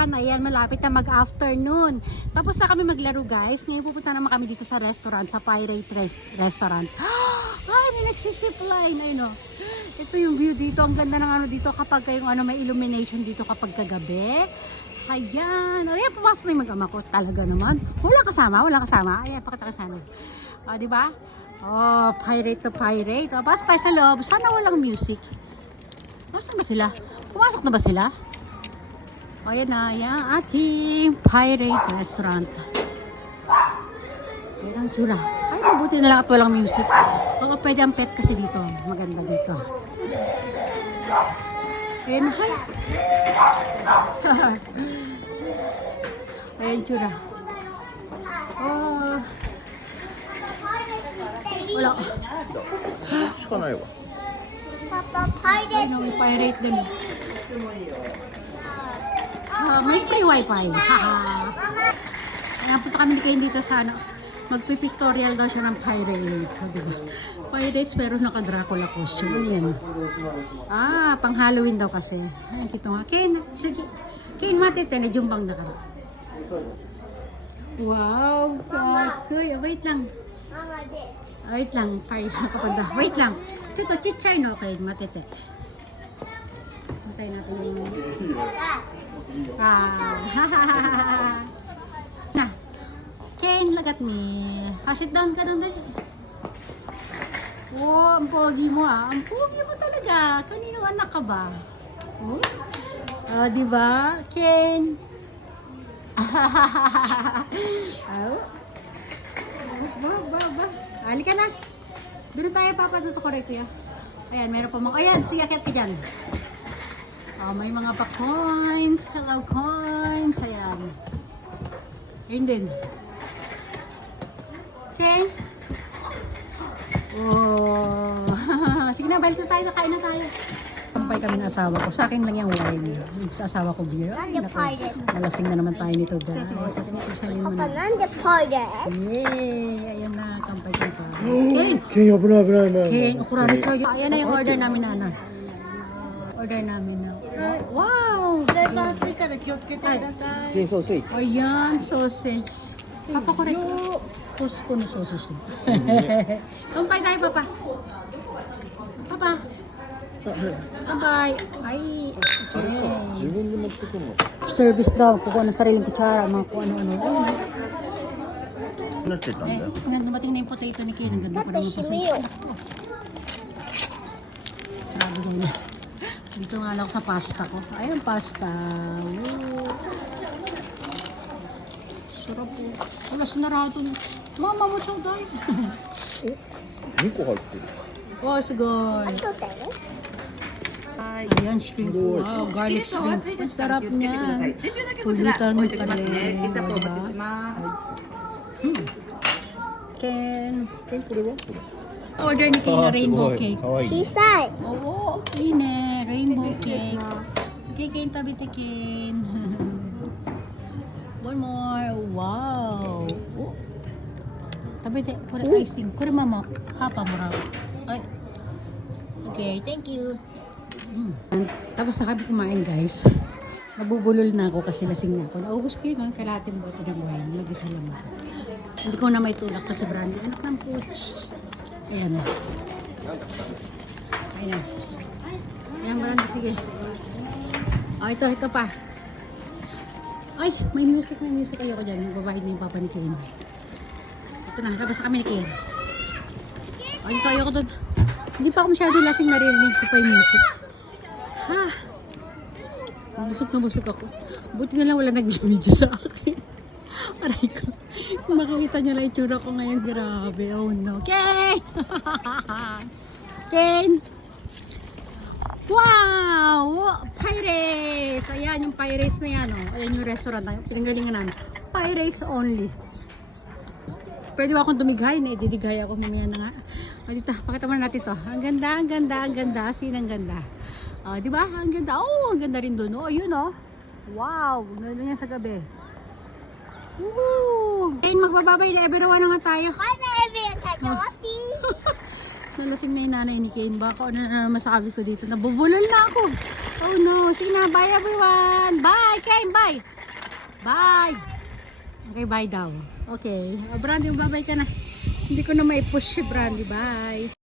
ulan. Ayan, malapit na mag-afternoon. Tapos na kami maglaro guys. Ngayon pupunta naman kami dito sa restaurant, sa Pirate Restaurant. Ay, may nagsisip line. Ayun o. Ito yung view dito. Ang ganda ng ano dito kapag yung ano, may illumination dito kapag kagabi. Ayan. O yan, pumasok na yung mag-ama ko. Talaga naman. Wala kasama, wala kasama. Ayan, pakita ka sana. O, diba? Oh, pirate to pirate. O, pasok tayo sa loob. Sana walang music. Pasok ba sila? Pumasok na ba sila? O, yan na. Yan, ating pirate restaurant. Ayan ang tsura. Ay, mabuti na lang at walang music. Baka pwede ang pet kasi dito. Maganda dito. Ayan, hi. Ayan, tsura. Oh. Wala. しかないわ。 Papa, pirate. Ano, may pirate din. May free wifi. Napunta kami dito sa ano. Magpipictorial daw siya ng pirates. So, diba? Pirates pero naka-Dracula costume. Ano yan? Ah, pang Halloween daw kasi. Ay, kito nga. Ken, sige. Ken, matete na jumbang na ka. Wow, kakoy. Wait lang. Mama, this. Wait lang. Wait lang. Chuto, chichay no. Okay, matete. Antayin natin yung... Na. Ken, lagat ni. Sit down ka doon dali. Oh, ang pogi mo ah. Ang pogi mo talaga. Kanino anak ka ba? Oh, di ba? Ken. Oh. Ba. Halika na. Doon tayo papadunto ko rin kuya. Ayan, meron pa mga. Ayan, sige, akit ka dyan. Oh, may mga pa coins. Hello coins. Ayan. Ayun din. Okay. Oh. Sige na, balik na tayo. Kain na tayo. Kampay kami ng asawa ko. Sa akin lang yung wine. Sa asawa ko beer. Ay, Nande pirate. nalasing na naman tayo nito guys. Isa mo Papa, na. nande pirate. Yay! Ayan na, kampay ka pa. Ken! ケン危ない危ない危ない。 Ken, ukurari ko. Ayan na yung order namin na. Order namin na. Wow! フライパン熱いから気をつけてください。ケンソーセージ。 Ayan, sausage. Papa, correct. Cusco na sausage. Kampay tayo, Papa. Papa. Bye-bye. Ay, okay. 自分で持ってくるの。 Service daw. Kukuha ng sariling kutsara. Mga kung ano-ano. なってたんだ Eh, よ。 dumating na yung potato ni Ken. Ang ganda pa Dati naman pa shimiyo. Sabi ko na. Dito nga lang ako sa pasta ko. Ayun, pasta. Woo. Sarap po. Wala, sinarado na. Mama mo siya dahil. 2個入ってる。 Oh, sigol. Ito tayo. Ayan, shrimp. Wow, garlic shrimp. Ang sarap niya. Pulutan mo pala. Ken. ケンこれは？これ。 Order ni Ken na rainbow cake. 可愛い。小さい。 Oo, Ine. Rainbow cake. Okay, Ken, tabi ti Ken. One more. Wow. Oh. Tabi ti. Kore icing. Kore mama. Hapa mo raw. Ay. Okay, thank you. Tapos na kami kumain guys. Nabubulol na ako kasi lasing na ako. Naubos ko yun ang kalating bote ng wine. Mag-isa lang ako. Hindi ko na may tulak to si Brandy. Anak ng puts. Ayan na. Ayan na. Ayan Brandy, sige. Oh, ito pa. Ay, may music ayoko dyan. Nagbabayad na yung papa ni Ken. Ito na, labas na kami ni Ken. Ay, ito ayoko doon. Hindi pa ako masyado lasing, narinig ko pa yung music. Ha? Busog ako. Buti na lang wala nag-video sa akin. Aray ko. Kung makikita nyo lang yung tsura ko ngayon, grabe. Oh no. Ken! Ken! Wow! Pirates! Ayan yung Pirates na yan. Oh. Ayan yung restaurant na pinanggalingan namin. Pirates only. Pwede ba akong dumighay? Didighay ako mamaya na nga. O dito, pakita muna natin to. Ang ganda. Ang ganda. Di ba? Ang ganda. Oh, ang ganda rin doon. Oh, yun oh. Wow! Ganda niya sa gabi. Woo! Ayun, magbababay na everyone na nga tayo. Bye na everyone. Catch you watching. Nalasing na yung nanay ni Kane. Baka ano na naman sabi ko dito. Nabubulol na ako. Oh no. Sige na. Bye everyone. Bye. Kain, bye. Bye. Okay, bye daw. Okay. Brandy, bye-bye ka na. Hindi ko na mai-push si Brandy. Bye.